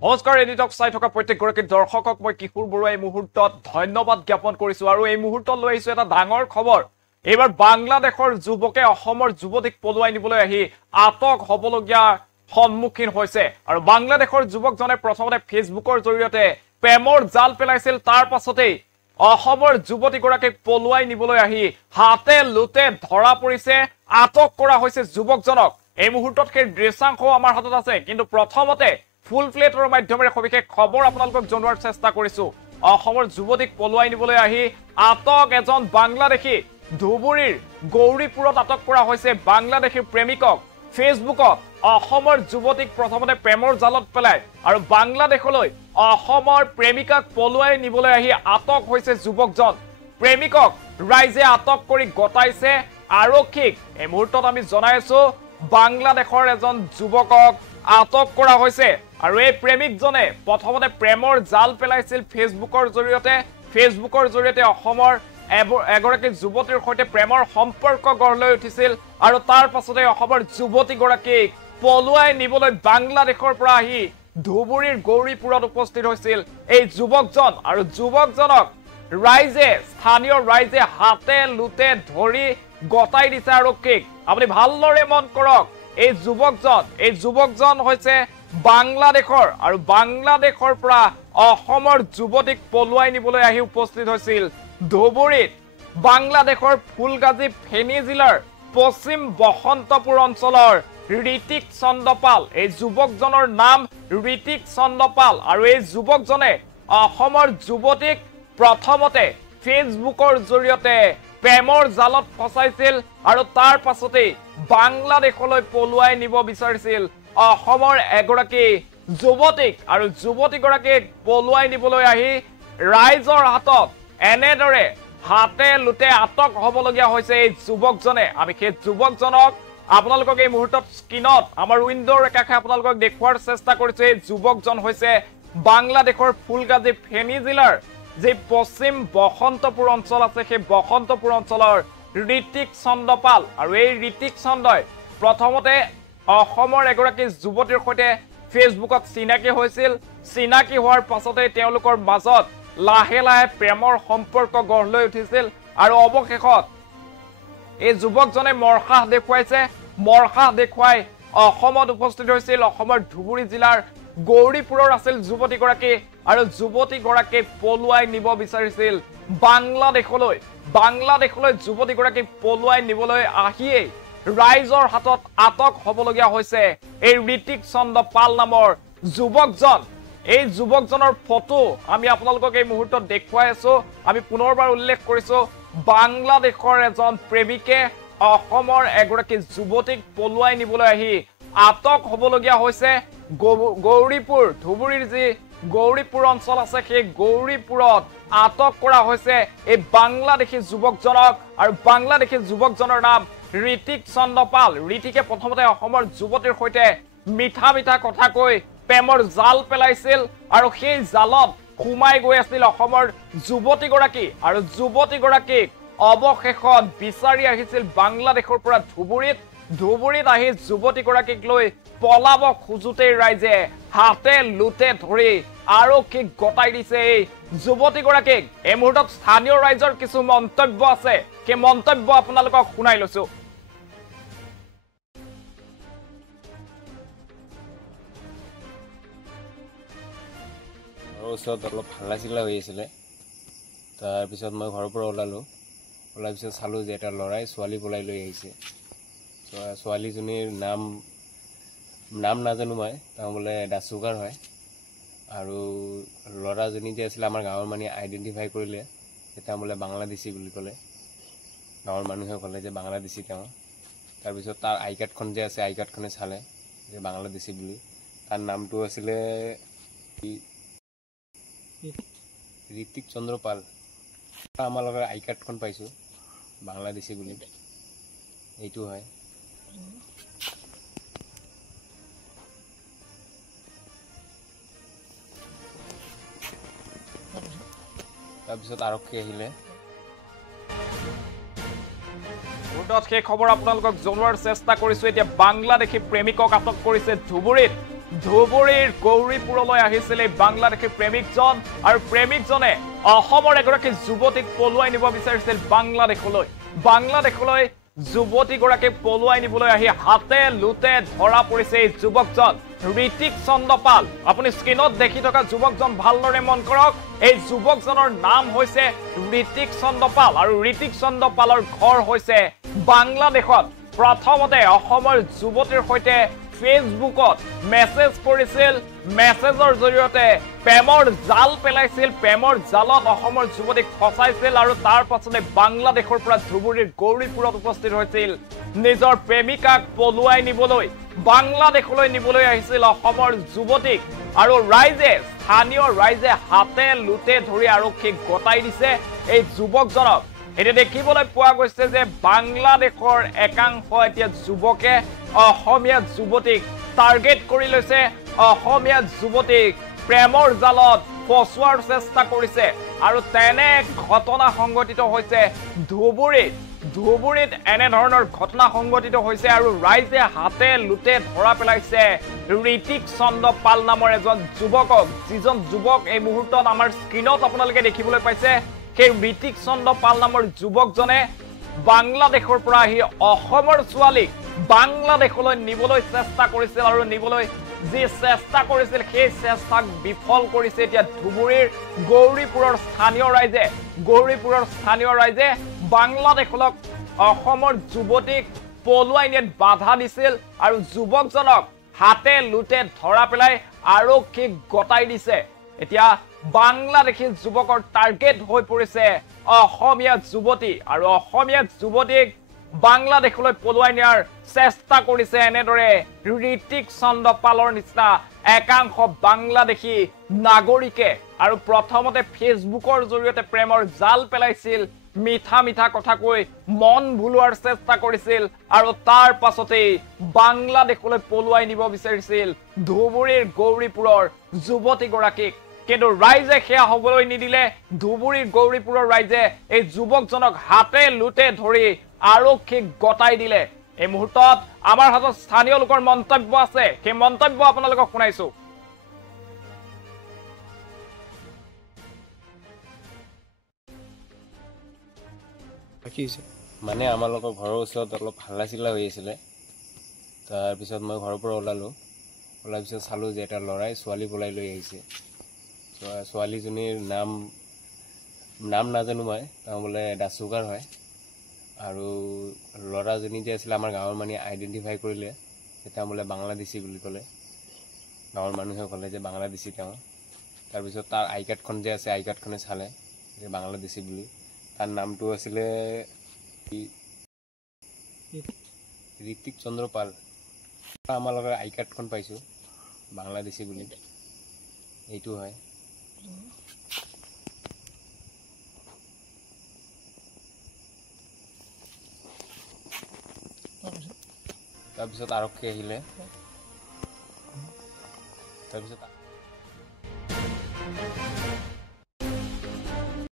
নমস্কাৰ এডিটক চাই থকা প্ৰত্যেকগৰাকী দৰ্শকক মই কিশোৰ বৰুৱা এই মুহূৰ্তত ধন্যবাদ জ্ঞাপন কৰিছো আৰু এই মুহূৰ্তত লৈ আহিছো এটা ডাঙৰ খবৰ এইবাৰ বাংলাদেশৰ যুৱকে অসমৰ যুৱতীক পলুৱাই নিবলৈ আহি আটক হবলগীয়া সন্মুখীন হৈছে আৰু বাংলাদেশৰ যুৱকজনে প্ৰথমতে ফেচবুকৰ জৰিয়তে প্ৰেমৰ জাল পেলাইছিল তাৰ পাছতেই অসমৰ যুৱতীগৰাকীক পলুৱাই নিবলৈ আহি হাতে লুতে ধৰা পৰিছে আটক কৰা হৈছে যুৱকজনক এই মুহূৰ্তত সেই দৃশ্যাংশ আমাৰ হাতত আছে কিন্তু প্ৰথমতে ফুল প্লেটৰ মাধ্যমেৰে সবিশেষ খবৰ আপোনালোকক জনোৱাৰ চেষ্টা কৰিছো অসমৰ যুৱতীক পলুৱাই নিবলৈ আহি আটক এজন বাংলাদেশী ধুবুৰীৰ গৌৰীপুৰত আটক কৰা হৈছে বাংলাদেশী প্ৰেমিকক ফেচবুকত অসমৰ যুৱতীক প্ৰথমতে প্ৰেমৰ জালত পেলাই আৰু বাংলাদেশলৈ অসমৰ প্ৰেমিকাক পলুৱাই নিবলৈ আহি আটক হৈছে যুৱকজন প্ৰেমিকক ৰাইজে আটক কৰি গতাইছে আৰক্ষীক এই মুহূৰ্তত আমি জনাই আছো বাংলাদেশৰ এজন যুৱকক আটক কৰা হৈছে আৰু এই প্ৰেমিকজনে প্ৰথমতে প্ৰেমৰ জাল পেলাইছিল ফেচবুকৰ জৰিয়তে অসমৰ এগৰাকী যুৱতীৰ সৈতে প্ৰেমৰ সম্পৰ্ক গঢ় লৈ উঠিছিল আৰু তাৰ পাছতে অসমৰ যুৱতীগৰাকীক পলুৱাই নিবলৈ বাংলাদেশৰ পৰা আহি ধুবুৰীৰ গৌৰীপুৰত উপস্থিত হৈছিল এই যুৱকজন আৰু যুৱকজনক স্থানীয় ৰাইজে হাতে লুতে ধৰি গতাই দিছে আৰক্ষীক আপুনি ভালদৰে মন কৰক এই যুৱকজন হৈছে বাংলাদেশৰ আৰু বাংলাদেশৰ পৰা অসমৰ যুৱতীক পলুৱাই নিবলৈ আহি উপস্থিত হৈছিল ধুবুৰীত বাংলাদেশৰ ফুলগাজী ফেনী জিলাৰ পশ্চিম বসন্তপুৰ অঞ্চলৰ ঋতিক চন্দ্ৰপাল এই যুৱকজনৰ নাম ঋতিক চন্দ্ৰপাল আৰু এই যুৱকজনে অসমৰ যুৱতীক প্ৰথমতে ফেচবুকৰ জৰিয়তে প্ৰেমৰ জালত ফসাইছিল আৰু তাৰ পাছতে বাংলাদেশলৈ পলুৱাই নিব বিচাৰিছিল অসমৰ এগৰাকী যুৱতীক আৰু যুৱতীগৰাকীক পলুৱাই নিবলৈ আহি ৰাইজৰ হাতত এনেদৰে হাতে লুতে আটক হবলগীয়া হৈছে এই যুৱকজনে আমি সেই যুৱকজনক আপোনালোকক এই মুহূৰ্তত স্ক্ৰীনত আমাৰ উইণ্ডোৰ কাষে আপোনালোকক দেখুৱাৰ চেষ্টা কৰিছো এই যুৱকজন হৈছে বাংলাদেশৰ ফুলগাজী ফেনী জিলাৰ যে পশ্চিম বসন্তপুৰ অঞ্চল আছে সেই বসন্তপুৰ অঞ্চলৰ ঋতিক চন্দ্ৰপাল আৰু এই ঋতিক চন্দ্ৰই প্ৰথমতে অসমৰ এগৰাকী যুৱতীৰ সৈতে ফেচবুকত চিনাকি হোৱাৰ পাছতে তেওঁলোকৰ মাজত লাহে লাহে প্ৰেমৰ সম্পৰ্ক গঢ় লৈ উঠিছিল আৰু অৱশেষত এই যুৱকজনে মৰসাহ দেখুৱাই অসমত উপস্থিত হৈছিল অসমৰ ধুবুৰী জিলাৰ গৌৰীপুৰৰ আছিল যুৱতীগৰাকী আৰু যুৱতীগৰাকীক পলুৱাই নিব বিচাৰিছিল বাংলাদেশলৈ যুৱতীগৰাকীক পলুৱাই নিবলৈ আহিয়েই ৰাইজৰ হাতত আটক হবলগীয়া হৈছে এই ঋতিক চন্দ্ৰপাল নামৰ যুৱকজন এই যুৱকজনৰ ফটো আমি আপোনালোকক এই মুহূৰ্তত দেখুৱাই আছো আমি পুনৰবাৰ উল্লেখ কৰিছো বাংলাদেশৰ এজন প্ৰেমিকে অসমৰ এগৰাকী যুৱতীক পলুৱাই নিবলৈ আহি আটক হবলগীয়া হৈছে গৌৰীপুৰ ধুবুৰীৰ যি গৌৰীপুৰ অঞ্চল আছে সেই গৌৰীপুৰত আটক কৰা হৈছে এই বাংলাদেশী যুৱকজনক আৰু বাংলাদেশী যুৱকজনৰ নাম ঋতিক চন্দ্ৰপাল ঋতিকে প্ৰথমতে অসমৰ যুৱতীৰ সৈতে মিঠা কথা কৈ প্ৰেমৰ জাল পেলাইছিল আৰু সেই জালত সোমাই গৈ আছিল অসমৰ যুৱতীগৰাকী আৰু যুৱতীগৰাকীক অৱশেষত বিচাৰি আহিছিল বাংলাদেশৰ পৰা ধুবুৰীত আহি যুৱতীগৰাকীক লৈ পলাব খুজুতেই ৰাইজে হাতে লুতে ধৰি আৰক্ষীক গতাই দিছে এই যুৱতীগৰাকীক এই মুহূৰ্তত স্থানীয় ৰাইজৰ কিছু মন্তব্য আছে সেই মন্তব্য আপোনালোকক শুনাই লৈছো ওচৰত অলপ হাল্লা চিল্লা হৈ আছিলে তাৰপিছত মই ঘৰৰ পৰা ওলাৰ পিছত চালোঁ যে এটা ল'ৰাই ছোৱালী পলাই লৈ আহিছে ছোৱালীজনীৰ নাম নাজানো মই তেওঁ বোলে দাসুকাৰ হয় আৰু ল'ৰাজনী যে আছিলে আমাৰ গাঁৱৰ মানুহে আইডেণ্টিফাই কৰিলে তেওঁ বোলে বাংলাদেশী বুলি ক'লে গাঁৱৰ মানুহে ক'লে যে বাংলাদেশী তেওঁ তাৰপিছত তাৰ আই কাৰ্ডখন যে আছে আই কাৰ্ডখনে চালে যে বাংলাদেশী বুলি তাৰ নামটো আছিলে ঋতিক চন্দ্ৰপাল আমাৰ লগত আই কাৰ্ডখন পাইছোঁ বাংলাদেশী বুলি এইটো হয় তাৰপিছত আৰক্ষী আহিলে সেই খবৰ আপোনালোকক জনোৱাৰ চেষ্টা কৰিছো এতিয়া বাংলাদেশী প্ৰেমিকক আটক কৰিছে ধুবুৰীত ধুবুৰীৰ গৌৰীপুৰলৈ আহিছিল এই বাংলাদেশী প্ৰেমিকজন আৰু প্ৰেমিকজনে অসমৰ এগৰাকী যুৱতীক পলুৱাই নিব বিচাৰিছিল বাংলাদেশলৈ যুৱতীগৰাকীক পলুৱাই নিবলৈ আহি হাতে লুটে ধৰা পৰিছে এই যুৱকজন ঋতিক চন্দ্ৰ পাল। আপুনি স্ক্ৰীনত দেখি থকা যুৱকজন ভালদৰে মন কৰক। এই যুৱকজনৰ নাম হৈছে ঋতিক চন্দ্ৰ পাল আৰু ঋতিক চন্দ্ৰ পালৰ ঘৰ হৈছে বাংলাদেশত। প্ৰথমতে অসমৰ যুৱতীৰ সৈতে ফেচবুকত মেছেজ কৰিছিল, মেছেজৰ জৰিয়তে প্ৰেমৰ জাল পেলাইছিল, প্ৰেমৰ জালত অসমৰ যুৱতীক ফচাইছিল আৰু তাৰ পাছতে বাংলাদেশৰ পৰা ধুবুৰীৰ গৌৰীপুৰত উপস্থিত হৈছিল নিজৰ প্ৰেমিকাক পলুৱাই নিবলৈ, বাংলাদেশলৈ নিবলৈ আহিছিল অসমৰ যুৱতীক আৰু স্থানীয় ৰাইজে হাতে লুটে ধৰি আৰক্ষীক গতাই দিছে এই যুৱকজনক। এতিয়া দেখিবলৈ পোৱা গৈছে যে বাংলাদেশৰ একাংশ এতিয়া যুৱকে অসমীয়া যুৱতীক টাৰ্গেট কৰি লৈছে, অসমীয়া যুৱতীক প্ৰেমৰ জালত ফচোৱাৰ চেষ্টা কৰিছে আৰু তেনে ঘটনা সংঘটিত হৈছে ধুবুৰীত এনেধৰণৰ ঘটনা সংঘটিত হৈছে আৰু ৰাইজে হাতে লুটে ধৰা পেলাইছে ঋতিক চন্দ্ৰ পাল নামৰ এজন যুৱকক, যিজন যুৱক এই মুহূৰ্তত আমাৰ স্ক্ৰীনত আপোনালোকে দেখিবলৈ পাইছে। সেই ঋতিক চন্দ্ৰ পাল নামৰ যুৱকজনে বাংলাদেশৰ পৰা আহি অসমৰ ছোৱালীক বাংলাদেশলৈ নিবলৈ চেষ্টা কৰিছিল আৰু নিবলৈ যি চেষ্টা কৰিছিল সেই চেষ্টাক বিফল কৰিছে এতিয়া ধুবুৰীৰ গৌৰীপুৰৰ স্থানীয় ৰাইজে বাংলাদেশক অসমৰ যুৱতীক পলুৱাই নিয়াত বাধা দিছিল আৰু যুৱকজনক হাতে লুটে ধৰা পেলাই আৰক্ষীক গতাই দিছে। এতিয়া বাংলাদেশী যুৱকৰ টাৰ্গেট হৈ পৰিছে অসমীয়া যুৱতী আৰু অসমীয়া যুৱতীক বাংলাদেশলৈ পলুৱাই নিয়াৰ চেষ্টা কৰিছে এনেদৰে ঋতিক চন্দ্ৰ পালৰ নিচিনা একাংশ বাংলাদেশী নাগৰিকে আৰু প্ৰথমতে ফেচবুকৰ জৰিয়তে প্ৰেমৰ জাল পেলাইছিল, মিঠা কথা কৈ মন ভুলোৱাৰ চেষ্টা কৰিছিল আৰু তাৰ পাছতেই বাংলাদেশলৈ পলুৱাই নিব বিচাৰিছিল ধুবুৰীৰ গৌৰীপুৰৰ যুৱতীগৰাকীক। কিন্তু ৰাইজে সেয়া হ'বলৈ নিদিলে। ধুবুৰীৰ গৌৰীপুৰৰ ৰাইজে এই যুৱকজনক হাতে লুটে ধৰি আৰক্ষীক গতাই দিলে। এই মুহূৰ্তত আমাৰ হাতত স্থানীয় লোকৰ মন্তব্য আছে, সেই মন্তব্য আপোনালোকক শুনাইছো। মানে আমালোকৰ ঘৰৰ ওচৰত অলপ হাল্লা চিল্লা হৈ আছিলে। তাৰপিছত মই ঘৰৰ পৰা ওলালোঁ পিছত চালোঁ যে এটা ল'ৰাই ছোৱালী পলাই লৈ আহিছে। ছোৱালীজনীৰ নাম নাজানো মই, তেওঁ বোলে দাসুকাৰ হয় আৰু ল'ৰাজনী যে আছিলে আমাৰ গাঁৱৰ মানুহে আইডেণ্টিফাই কৰিলে তেওঁ বোলে বাংলাদেশী বুলি ক'লে, গাঁৱৰ মানুহে ক'লে যে বাংলাদেশী তেওঁ। তাৰপিছত তাৰ আই কাৰ্ডখন যে আছে আই কাৰ্ডখনে চালে যে বাংলাদেশী বুলি। তাৰ নামটো আছিলে ঋতিক চন্দ্ৰ পাল। আমাৰ লগত আই কাৰ্ডখন পাইছোঁ বাংলাদেশী বুলি, এইটো হয়। তাৰপিছত আৰক্ষী আহিলে, তাৰপিছত